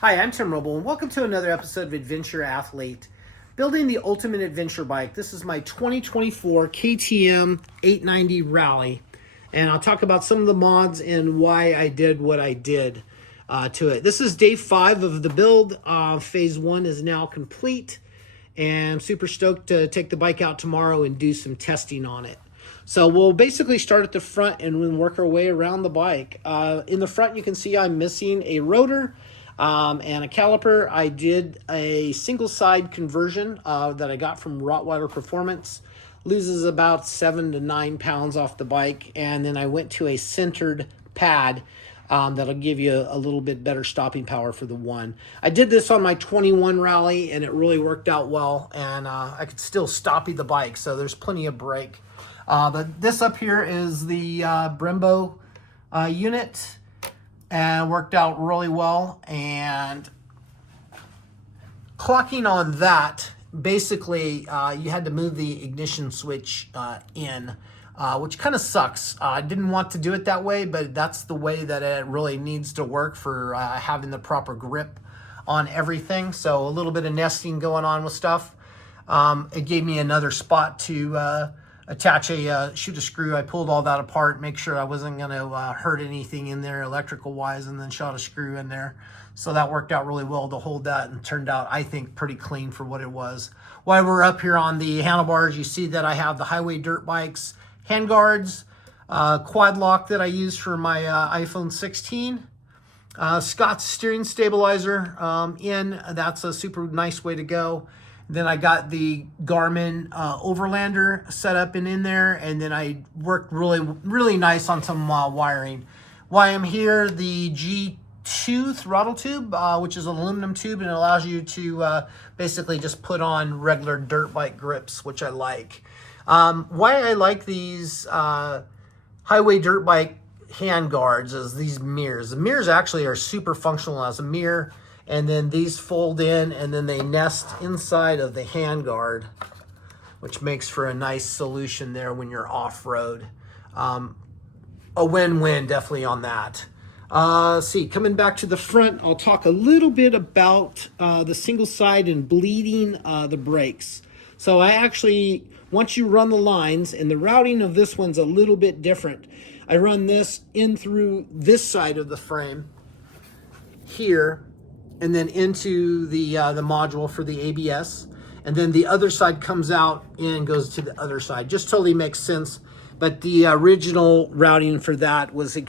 Hi, I'm Tim Roble, and welcome to another episode of Adventure Athlete, building the ultimate adventure bike. This is my 2024 KTM 890 Rally, and I'll talk about some of the mods and why I did what I did to it. This is day 5 of the build. Phase 1 is now complete, and I'm super stoked to take the bike out tomorrow and do some testing on it. So we'll basically start at the front and we'll work our way around the bike. In the front, you can see I'm missing a rotor and a caliper. I did a single side conversion that I got from Rottweiler Performance. Loses about 7 to 9 pounds off the bike. And then I went to a centered pad that'll give you a little bit better stopping power for the one. I did this on my 21 Rally and it really worked out well. And I could still stoppie the bike, so there's plenty of brake. But this up here is the Brembo unit, and worked out really well. And clocking on that, basically you had to move the ignition switch in, which kind of sucks. I didn't want to do it that way, but that's the way that it really needs to work for having the proper grip on everything. So a little bit of nesting going on with stuff. It gave me another spot to shoot a screw. I pulled all that apart, make sure I wasn't going to hurt anything in there electrical wise, and then shot a screw in there. So that worked out really well to hold that, and turned out, I think, pretty clean for what it was. While we're up here on the handlebars, you see that I have the Highway Dirt Bikes handguards, quad lock that I use for my iPhone 16. Scott's steering stabilizer that's a super nice way to go. Then I got the Garmin Overlander set up and in there, and then I worked really nice on some wiring. While I'm here, the G2 throttle tube, which is an aluminum tube, and it allows you to basically just put on regular dirt bike grips, which I like. Why I like these Highway Dirt Bike hand guards is these mirrors. The mirrors actually are super functional as a mirror. And then these fold in and then they nest inside of the handguard, which makes for a nice solution there when you're off-road. A win-win definitely on that. Coming back to the front, I'll talk a little bit about the single side and bleeding the brakes. So I actually, once you run the lines, and the routing of this one's a little bit different. I run this in through this side of the frame here, and then into the module for the ABS, and then the other side comes out and goes to the other side. Just totally makes sense. But the original routing for that was it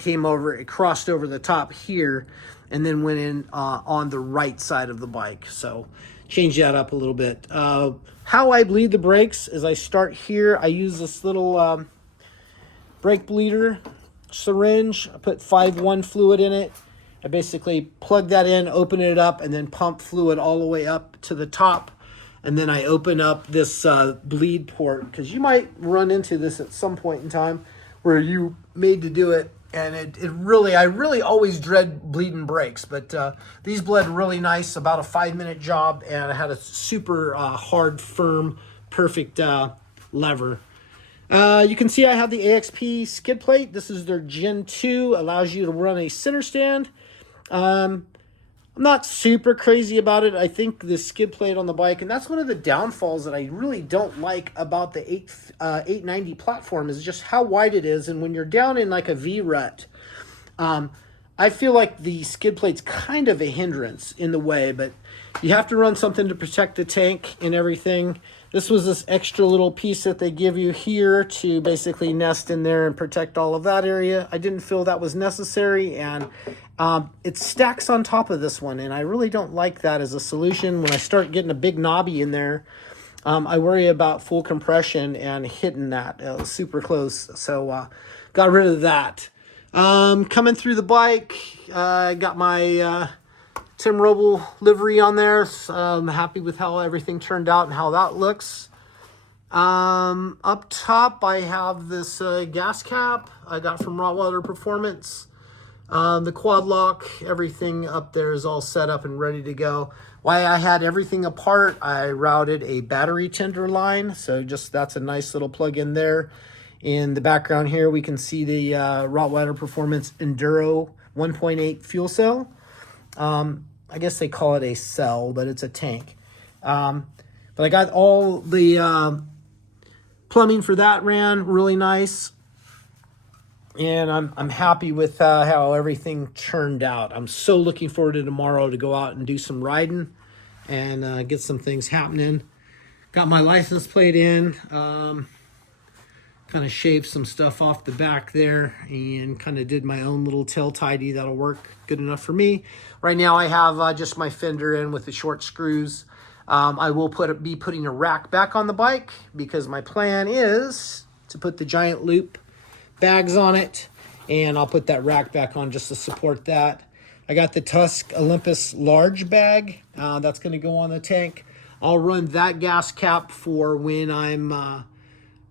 crossed over the top here, and then went in on the right side of the bike. So change that up a little bit. How I bleed the brakes is I start here. I use this little brake bleeder syringe. I put 5-1 fluid in it. I basically plug that in, open it up, and then pump fluid all the way up to the top. And then I open up this bleed port, because you might run into this at some point in time where you made to do it. And I really always dread bleeding brakes, but these bled really nice, about a 5-minute job, and I had a super hard, firm, perfect lever. You can see I have the AXP skid plate. This is their Gen 2, allows you to run a center stand. I'm not super crazy about it. I think the skid plate on the bike, and that's one of the downfalls that I really don't like about the 890 platform, is just how wide it is. And when you're down in like a V-rut, I feel like the skid plate's kind of a hindrance in the way, but you have to run something to protect the tank and everything. This was this extra little piece that they give you here to basically nest in there and protect all of that area. I didn't feel that was necessary, and it stacks on top of this one, and I really don't like that as a solution. When I start getting a big knobby in there, I worry about full compression and hitting that super close, so got rid of that. Coming through the bike, I got my Tim Roble livery on there. So I'm happy with how everything turned out and how that looks. Up top, I have this gas cap I got from Rottweiler Performance. The quad lock, everything up there is all set up and ready to go. While I had everything apart, I routed a battery tender line. So that's a nice little plug in there. In the background here, we can see the Rottweiler Performance Enduro 1.8 fuel cell. I guess they call it a cell, but it's a tank. But I got all the plumbing for that ran really nice. And I'm happy with how everything turned out. I'm so looking forward to tomorrow to go out and do some riding and get some things happening. Got my license plate in. Kind of shaved some stuff off the back there and kind of did my own little tail tidy. That'll work good enough for me. Right now I have just my fender in with the short screws. I will be putting a rack back on the bike because my plan is to put the giant loop bags on it, and I'll put that rack back on just to support that. I got the Tusk Olympus large bag. That's going to go on the tank. I'll run that gas cap for when I'm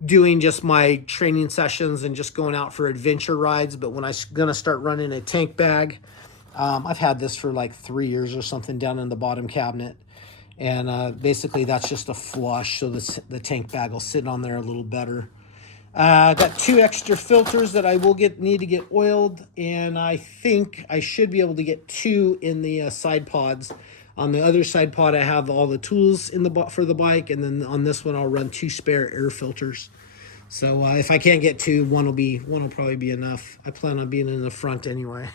doing just my training sessions and just going out for adventure rides. But when I'm going to start running a tank bag, I've had this for like 3 years or something down in the bottom cabinet. And basically that's just a flush, so the tank bag will sit on there a little better. I got 2 extra filters that I will need to get oiled, and I think I should be able to get 2 in the side pods. On the other side pod, I have all the tools in for the bike, and then on this one, I'll run 2 spare air filters. So if I can't get 2, one will probably be enough. I plan on being in the front anyway.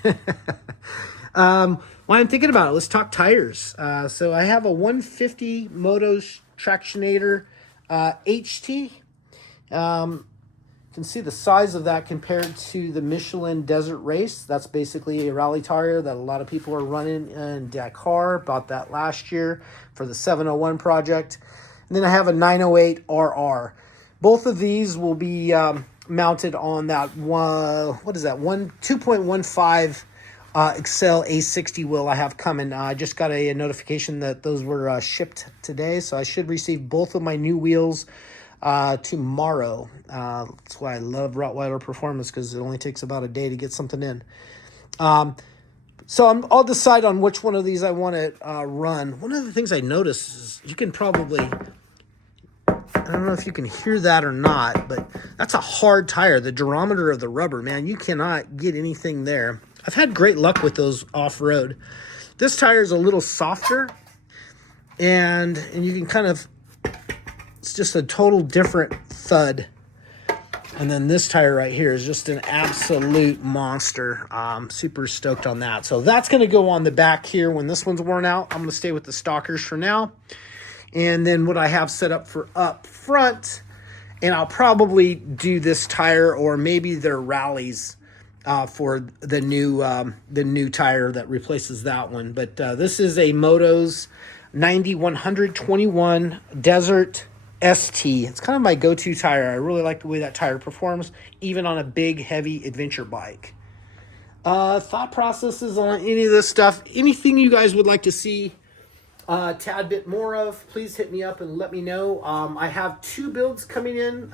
While I'm thinking about it, let's talk tires. So I have a 150 Motos Tractionator HT. You can see the size of that compared to the Michelin Desert Race. That's basically a rally tire that a lot of people are running in Dakar. Bought that last year for the 701 project. And then I have a 908 RR. Both of these will be mounted on that 2.15 Excel A60 wheel I have coming. I just got a notification that those were shipped today, so I should receive both of my new wheels tomorrow. That's why I love Rottweiler Performance, because it only takes about a day to get something in. So I'll decide on which one of these I want to run. One of the things I noticed is you can probably, I don't know if you can hear that or not, but that's a hard tire. The durometer of the rubber, man, you cannot get anything there. I've had great luck with those off-road. This tire is a little softer, and you can kind of, it's just a total different thud. And then this tire right here is just an absolute monster. Super stoked on that. So that's going to go on the back here when this one's worn out. I'm going to stay with the Stalkers for now. And then what I have set up for up front, and I'll probably do this tire or maybe their rallies for the new tire that replaces that one. But this is a Motos 9121 Desert ST. It's kind of my go-to tire. I really like the way that tire performs, even on a big, heavy adventure bike. Thought processes on any of this stuff, anything you guys would like to see a tad bit more of, please hit me up and let me know. I have 2 builds coming in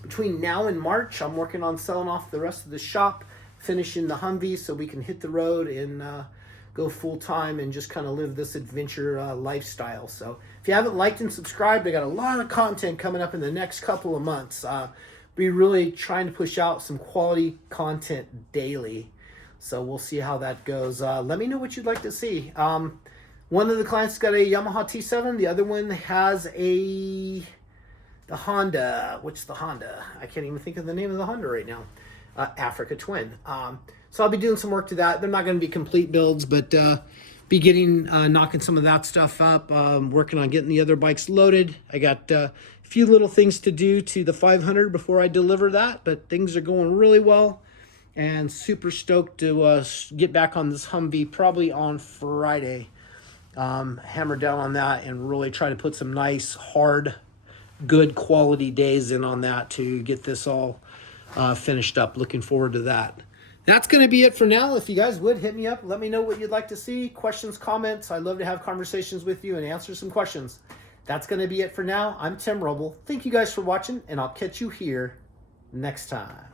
between now and March. I'm working on selling off the rest of the shop, finishing the Humvee so we can hit the road and go full-time and just kind of live this adventure lifestyle. So if you haven't liked and subscribed, I got a lot of content coming up in the next couple of months. Be really trying to push out some quality content daily. So we'll see how that goes. Let me know what you'd like to see. One of the clients got a Yamaha T7. The other one has the Honda. What's the Honda? I can't even think of the name of the Honda right now. Africa Twin. So I'll be doing some work to that. They're not going to be complete builds, but be getting knocking some of that stuff up. Working on getting the other bikes loaded. I got a few little things to do to the 500 before I deliver that, but things are going really well. And super stoked to get back on this Humvee probably on Friday. Hammer down on that and really try to put some nice, hard, good quality days in on that to get this all finished up. Looking forward to that. That's going to be it for now. If you guys would, hit me up. Let me know what you'd like to see. Questions, comments. I'd love to have conversations with you and answer some questions. That's going to be it for now. I'm Tim Roble. Thank you guys for watching, and I'll catch you here next time.